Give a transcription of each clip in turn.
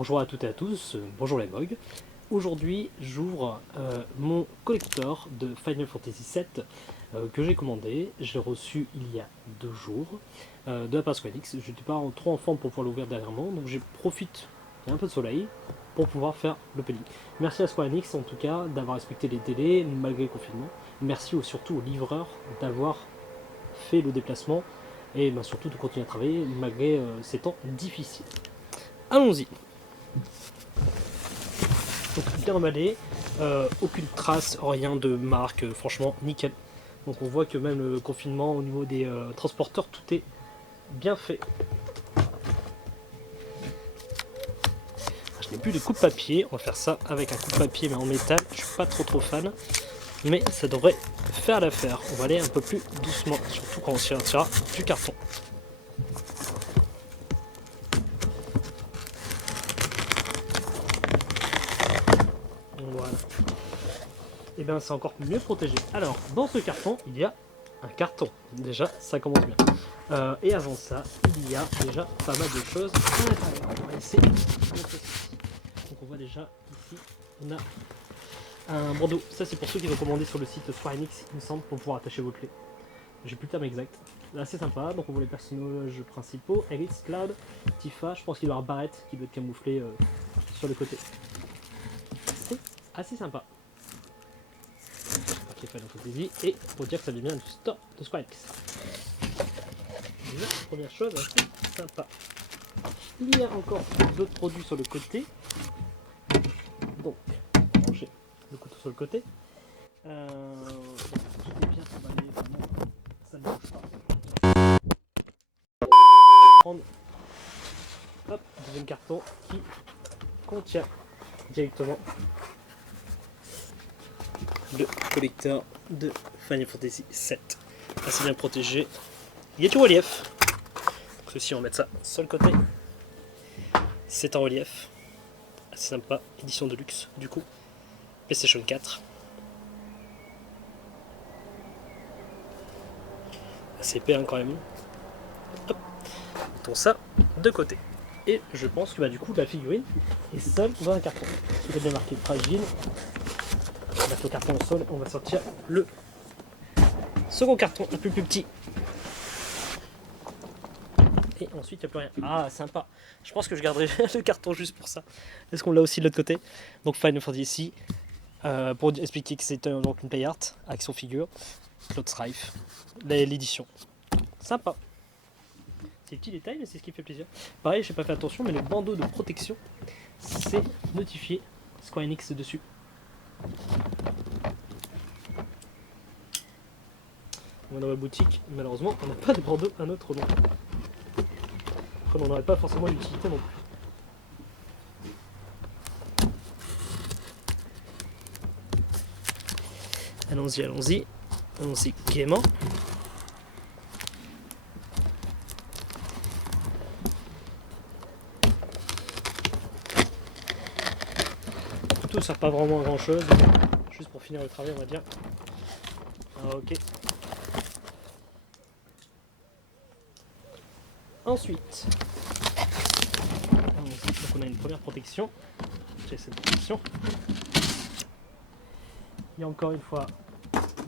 Bonjour à toutes et à tous, bonjour les Mogs. Aujourd'hui, j'ouvre mon collector de Final Fantasy VII que j'ai commandé. Je l'ai reçu il y a 2 jours de la part Square Enix. Je n'étais pas trop en forme pour pouvoir l'ouvrir dernièrement, donc j'ai profite, il y a un peu de soleil, pour pouvoir faire l'opening. Merci à Square Enix en tout cas d'avoir respecté les délais malgré le confinement. Merci surtout aux livreurs d'avoir fait le déplacement et surtout de continuer à travailler malgré ces temps difficiles. Allons-y. Donc bien emballé, aucune trace, rien de marque, franchement nickel. Donc on voit que même le confinement au niveau des transporteurs, tout est bien fait. Je n'ai plus de coupe-papier, on va faire ça avec un coupe-papier mais en métal, je suis pas trop fan. Mais ça devrait faire l'affaire. On va aller un peu plus doucement, surtout quand on sortira du carton. Voilà. Et bien c'est encore mieux protégé. Alors, dans ce carton, il y a un carton. Déjà, ça commence bien. Et avant ça, il y a déjà pas mal de choses à l'intérieur. On va essayer de montrer ceci. Donc on voit déjà ici, on a un bandeau. Ça c'est pour ceux qui ont commandé sur le site Square Enix, il me semble, pour pouvoir attacher vos clés. J'ai plus le terme exact. Assez sympa. Donc on voit les personnages principaux. Eris, Cloud, Tifa. Je pense qu'il doit y avoir Barrett qui doit être camouflé sur le côté. C'est assez sympa. Ok, Final Fantasy. Et pour dire que ça vient bien du store de Square Enix. La première chose assez sympa. Il y a encore d'autres produits sur le côté. Donc, on va ranger le couteau sur le côté. Tout est bien emballé, vraiment, ça ne bouge pas. Prendre hop, deuxième carton qui contient directement le collecteur de Final Fantasy VII. Assez bien protégé. Il y a du relief. Donc ceci, on va mettre ça sur le côté. C'est en relief. Assez sympa. Édition de luxe, du coup. PlayStation 4. Assez épais hein, quand même. Hop. Mettons ça de côté. Et je pense que du coup la figurine est seule dans un carton. Il est bien marqué fragile. On va mettre le carton au sol. On va sortir le second carton, un peu plus petit. Et ensuite il n'y a plus rien. Ah sympa. Je pense que je garderai le carton juste pour ça. Est-ce qu'on l'a aussi de l'autre côté? Donc Final Fantasy. Pour expliquer que c'est donc une play art avec son figure. Claude Strife. L'édition. Sympa. C'est des petits détails, mais c'est ce qui fait plaisir. Pareil, j'ai pas fait attention, mais le bandeau de protection, c'est notifié Square Enix dessus. On va dans la boutique, malheureusement, on n'a pas de bandeau à notre nom. Après, on n'aurait pas forcément l'utilité non plus. Allons-y, allons-y. Allons-y gaiement. Tout ne sert pas vraiment à grand chose, juste pour finir le travail, on va dire. Ah, ok. Ensuite, donc on a une première protection. J'ai cette protection. Il y a encore une fois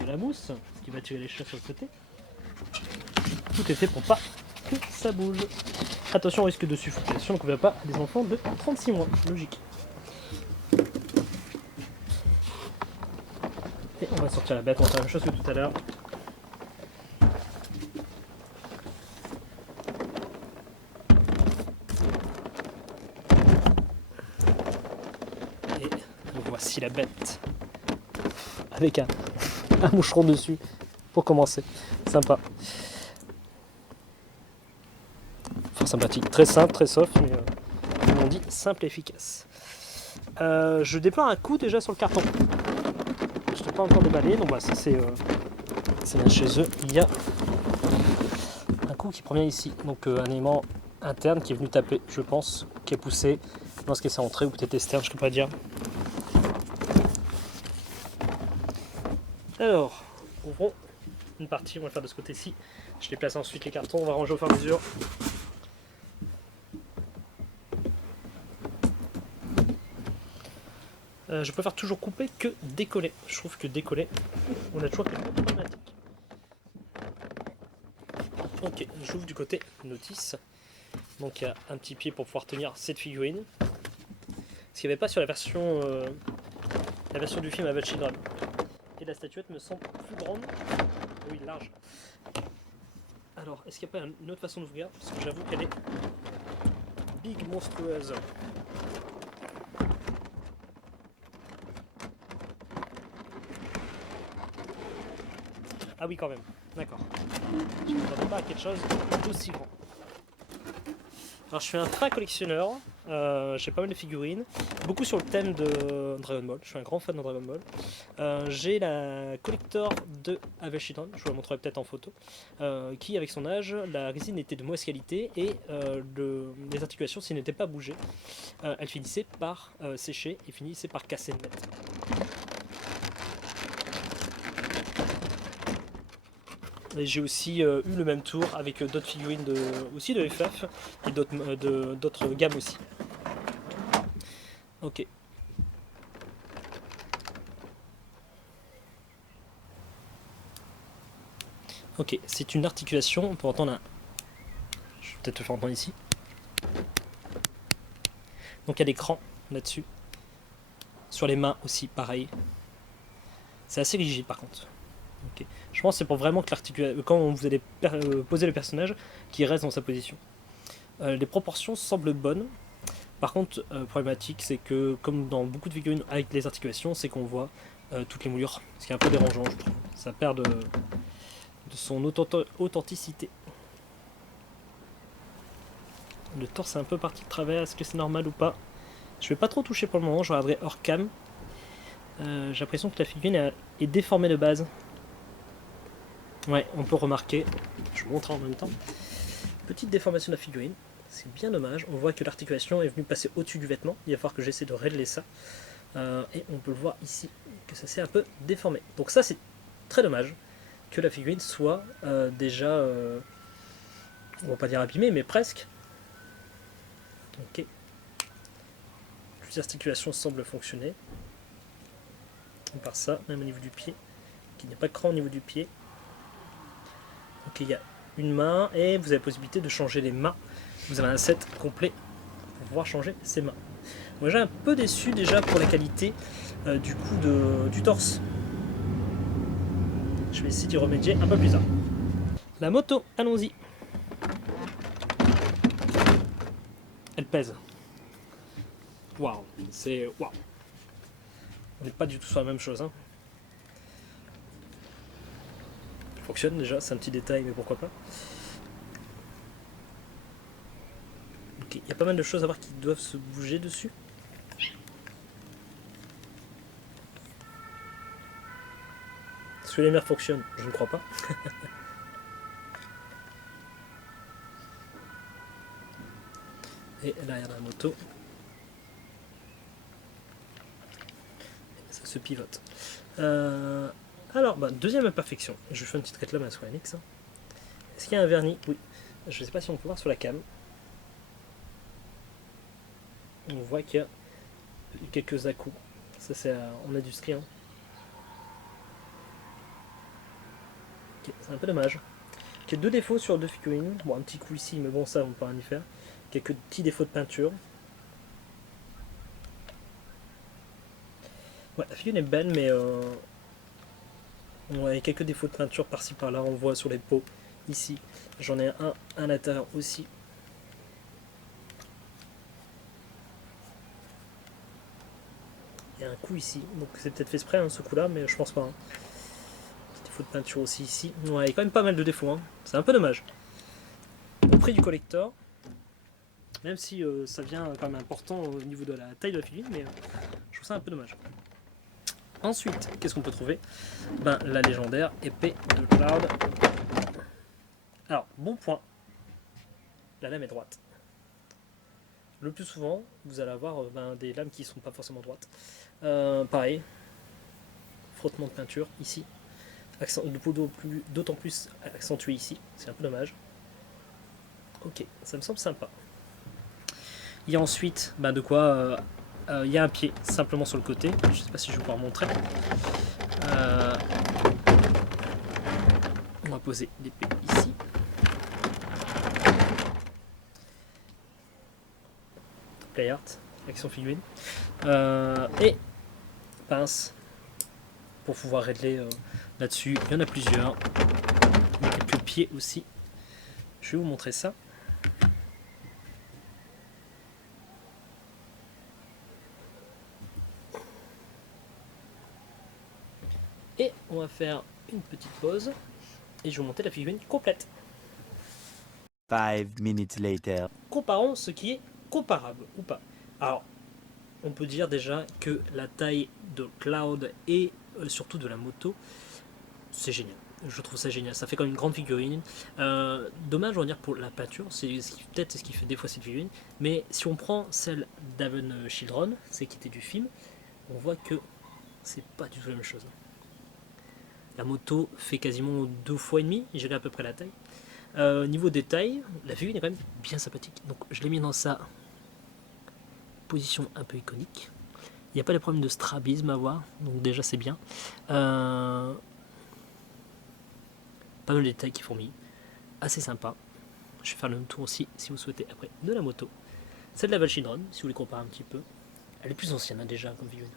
de la mousse qui va tirer les chats sur le côté. Tout est fait pour pas que ça bouge. Attention au risque de suffocation, donc on ne va pas des enfants de 36 mois, logique. Et on va sortir la bête, on va faire la même chose que tout à l'heure. Et voici la bête. Avec un moucheron dessus pour commencer. Sympa. Fort sympathique. Très simple, très soft, mais comme on dit, simple et efficace. Je déploie un coup déjà sur le carton. Je n'ai pas encore déballé, donc voilà, ça c'est bien chez eux. Il y a un coup qui provient ici, donc un élément interne qui est venu taper, je pense, qui est poussé. Lorsqu'il s'est rentré ou peut-être externe, je ne peux pas dire. Alors, ouvrons une partie, on va le faire de ce côté-ci. Je déplace ensuite les cartons, on va ranger au fur et à mesure. Je préfère toujours couper que décoller. Je trouve que décoller, on a toujours quelques problématiques. Ok, j'ouvre du côté notice. Donc il y a un petit pied pour pouvoir tenir cette figurine. Ce qu'il n'y avait pas sur la version du film avec Children. Et la statuette me semble plus grande. Oui, large. Alors, est-ce qu'il n'y a pas une autre façon d'ouvrir? Parce que j'avoue qu'elle est big, monstrueuse. Ah oui, quand même. D'accord. Je ne m'attendais pas à quelque chose d'aussi grand. Alors, je suis un fin collectionneur. J'ai pas mal de figurines. Beaucoup sur le thème de Dragon Ball. Je suis un grand fan de Dragon Ball. J'ai la collector de Aveshidon, je vous la montrerai peut-être en photo, qui, avec son âge, la résine était de mauvaise qualité et les articulations, s'ils n'étaient pas bougées, elles finissaient par sécher et finissaient par casser net. Et j'ai aussi eu le même tour avec d'autres figurines aussi de FF et d'autres gammes aussi. Ok. Ok, c'est une articulation, on peut entendre un... Je vais peut-être te faire entendre ici. Donc il y a l'écran là-dessus. Sur les mains aussi, pareil. C'est assez rigide par contre. Okay. Je pense que c'est pour vraiment que quand vous allez poser le personnage, qu'il reste dans sa position. Les proportions semblent bonnes. Par contre, problématique, c'est que comme dans beaucoup de figurines avec les articulations, c'est qu'on voit toutes les moulures. Ce qui est un peu dérangeant, je trouve. Ça perd de son authenticité. Le torse est un peu parti de travers. Est-ce que c'est normal ou pas? Je vais pas trop toucher pour le moment. Je regarderai hors cam. J'ai l'impression que la figurine est déformée de base. Ouais, on peut remarquer, je vous montre en même temps, petite déformation de la figurine, c'est bien dommage, on voit que l'articulation est venue passer au-dessus du vêtement, il va falloir que j'essaie de régler ça, et on peut le voir ici, que ça s'est un peu déformé. Donc ça c'est très dommage, que la figurine soit déjà, on va pas dire abîmée, mais presque. Ok. Les articulations semblent fonctionner. On part ça, même au niveau du pied, qu'il n'y a pas de cran au niveau du pied. Ok, il y a une main et vous avez la possibilité de changer les mains. Vous avez un set complet pour pouvoir changer ses mains. Moi j'ai un peu déçu déjà pour la qualité du coup du torse. Je vais essayer d'y remédier un peu plus tard. La moto, allons-y. Elle pèse. Waouh, c'est waouh. On n'est pas du tout sur la même chose. Hein. Elle fonctionne déjà, c'est un petit détail, mais pourquoi pas. Ok, il y a pas mal de choses à voir qui doivent se bouger dessus. Est-ce que les mers fonctionnent? Je ne crois pas. Et l'arrière de la moto. Ça se pivote. Alors, deuxième imperfection. Je fais une petite réclame à Square Enix. Est-ce qu'il y a un vernis? Oui. Je ne sais pas si on peut voir sur la cam. On voit qu'il y a quelques à-coups. Ça c'est en industrie. Hein. Okay, c'est un peu dommage. Il y a deux défauts sur deux figurines. Bon, un petit coup ici, mais bon, ça on peut rien y faire. Quelques petits défauts de peinture. Ouais, la figurine est belle, mais il y a quelques défauts de peinture par-ci par-là. On voit sur les peaux ici. J'en ai un à l'intérieur aussi. Il y a un coup ici, donc c'est peut-être fait exprès hein, ce coup là, mais je pense pas. Hein. Petit défaut de peinture aussi ici. Ouais, il y a quand même pas mal de défauts, hein. C'est un peu dommage. Au prix du collector, même si ça vient quand même important au niveau de la taille de la figurine, mais je trouve ça un peu dommage. Ensuite, qu'est-ce qu'on peut trouver? La légendaire épée de Cloud. Alors, bon point, la lame est droite. Le plus souvent, vous allez avoir des lames qui ne sont pas forcément droites. Pareil, frottement de peinture ici, d'autant plus accentué ici, c'est un peu dommage. Ok, ça me semble sympa. Il y a ensuite de quoi Il y a un pied simplement sur le côté. Je ne sais pas si je vais pouvoir montrer. On va poser l'épée ici. Play art avec son figurine. Et pince pour pouvoir régler là-dessus. Il y en a plusieurs. Il y a quelques pieds aussi. Je vais vous montrer ça. Et on va faire une petite pause et je vais vous montrer la figurine complète. 5 minutes later. Comparons ce qui est comparable ou pas. Alors, on peut dire déjà que la taille de Cloud et surtout de la moto, c'est génial. Je trouve ça génial. Ça fait comme une grande figurine. Dommage, on va dire, pour la peinture. C'est peut-être ce qui fait des fois cette figurine. Mais si on prend celle d'Aven Children, c'est qui était du film, on voit que c'est pas du tout la même chose. La moto fait quasiment 2 fois et demi, j'ai à peu près la taille. Niveau détail, la figurine est quand même bien sympathique. Donc je l'ai mis dans sa position un peu iconique. Il n'y a pas de problème de strabisme à voir, donc déjà c'est bien. Pas mal de détails qui fourmillent. Assez sympa. Je vais faire le tour aussi, si vous souhaitez, après, de la moto. Celle de la Valchidron, si vous voulez comparer un petit peu. Elle est plus ancienne hein, déjà comme figurine.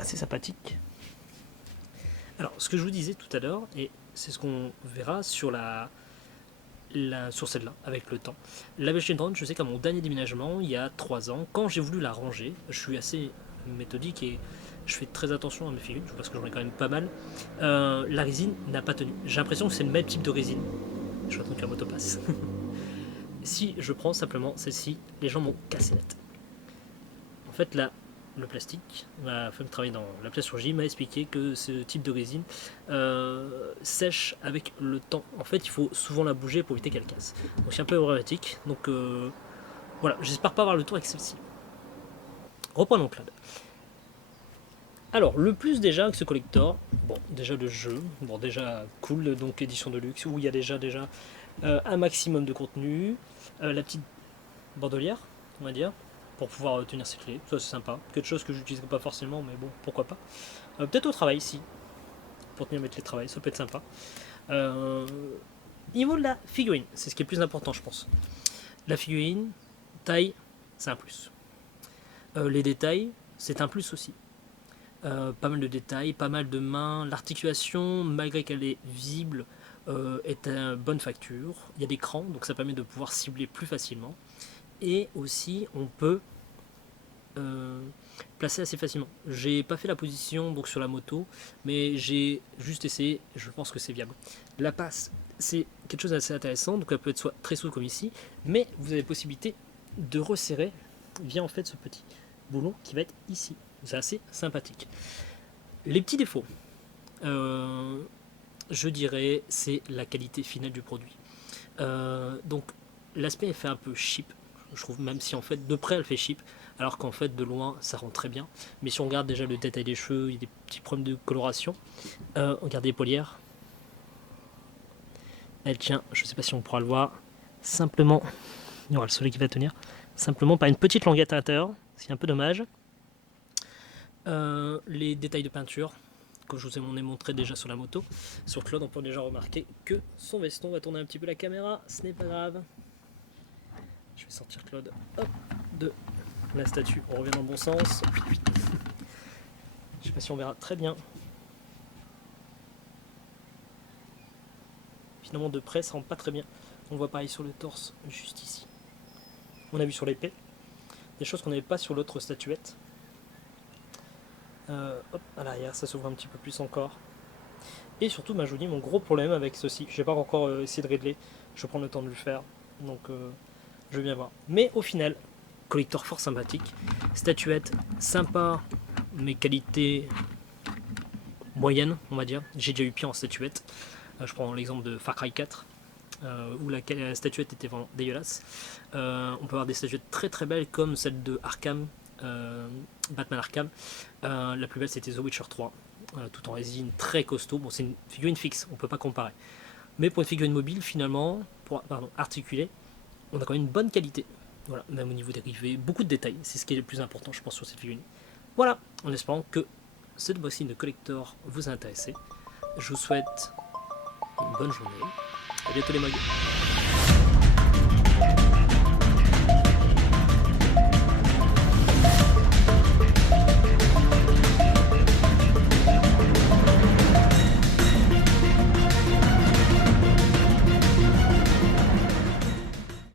Assez sympathique. Alors, ce que je vous disais tout à l'heure, et c'est ce qu'on verra sur sur celle-là, avec le temps. La Valchidron, je sais qu'à mon dernier déménagement, il y a 3 ans, quand j'ai voulu la ranger, je suis assez méthodique et je fais très attention à mes figurines, parce que j'en ai quand même pas mal. La résine n'a pas tenu. J'ai l'impression que c'est le même type de résine. Je vais attendre que la moto passe. Si je prends simplement celle-ci, les gens m'ont cassé net. En fait, là, le plastique, ma femme qui travaille dans la plasturgie m'a expliqué que ce type de résine sèche avec le temps. En fait, il faut souvent la bouger pour éviter qu'elle casse. Donc c'est un peu problématique. Donc voilà, j'espère pas avoir le tour avec celle-ci. Reprenons Claude. Alors, le plus déjà avec ce collector, bon, déjà le jeu, bon, déjà cool, donc édition de luxe, où il y a déjà un maximum de contenu, la petite bandolière, on va dire, pour pouvoir tenir ses clés, ça c'est sympa, quelque chose que j'utiliserai pas forcément, mais bon, pourquoi pas. Peut-être au travail, ici, pour tenir mes clés de travail, ça peut être sympa. Niveau de la figurine, c'est ce qui est le plus important, je pense. La figurine, taille, c'est un plus. Les détails, c'est un plus aussi. Pas mal de détails, pas mal de mains. L'articulation, malgré qu'elle est visible, est à bonne facture. Il y a des crans, donc ça permet de pouvoir cibler plus facilement. Et aussi, on peut placer assez facilement. J'ai pas fait la position donc sur la moto, mais j'ai juste essayé. Je pense que c'est viable. La passe, c'est quelque chose d'assez intéressant. Donc elle peut être soit très souple comme ici, mais vous avez la possibilité de resserrer via en fait ce petit boulon qui va être ici. C'est assez sympathique. Les petits défauts, je dirais, c'est la qualité finale du produit. Donc l'aspect fait un peu cheap, je trouve, même si en fait de près elle fait cheap, alors qu'en fait de loin ça rend très bien. Mais si on regarde déjà le détail des cheveux, il y a des petits problèmes de coloration. Regardez les paulières. Elle tient, je ne sais pas si on pourra le voir, simplement, il y aura le soleil qui va tenir, simplement par une petite languette à l'intérieur, c'est un peu dommage. Les détails de peinture, comme je vous ai montré déjà sur la moto. Sur Claude, on peut déjà remarquer que son veston va tourner un petit peu la caméra, ce n'est pas grave. Je vais sortir Claude hop, de la statue, on revient dans le bon sens. Je sais pas si on verra très bien. Finalement de près ça rend pas très bien. On voit pareil sur le torse, juste ici. On a vu sur l'épée, des choses qu'on n'avait pas sur l'autre statuette. Hop, à l'arrière, ça s'ouvre un petit peu plus encore. Et surtout, je vous dis, mon gros problème avec ceci, je n'ai pas encore essayé de régler, je vais prendre le temps de le faire, donc je vais bien voir. Mais au final, collector fort sympathique, statuette sympa, mais qualité moyenne, on va dire. J'ai déjà eu pire en statuette. Je prends l'exemple de Far Cry 4. où la statuette était vraiment dégueulasse. On peut avoir des statuettes très très belles comme celle de Arkham, Batman Arkham. La plus belle c'était The Witcher 3, tout en résine, très costaud. Bon, c'est une figurine fixe, on peut pas comparer. Mais pour une figurine mobile, finalement, articulée, on a quand même une bonne qualité. Voilà, même au niveau des rivets, beaucoup de détails. C'est ce qui est le plus important, je pense, sur cette figurine. Voilà, en espérant que cette boxing de collector vous a intéressé. Je vous souhaite une bonne journée. À bientôt les mugs.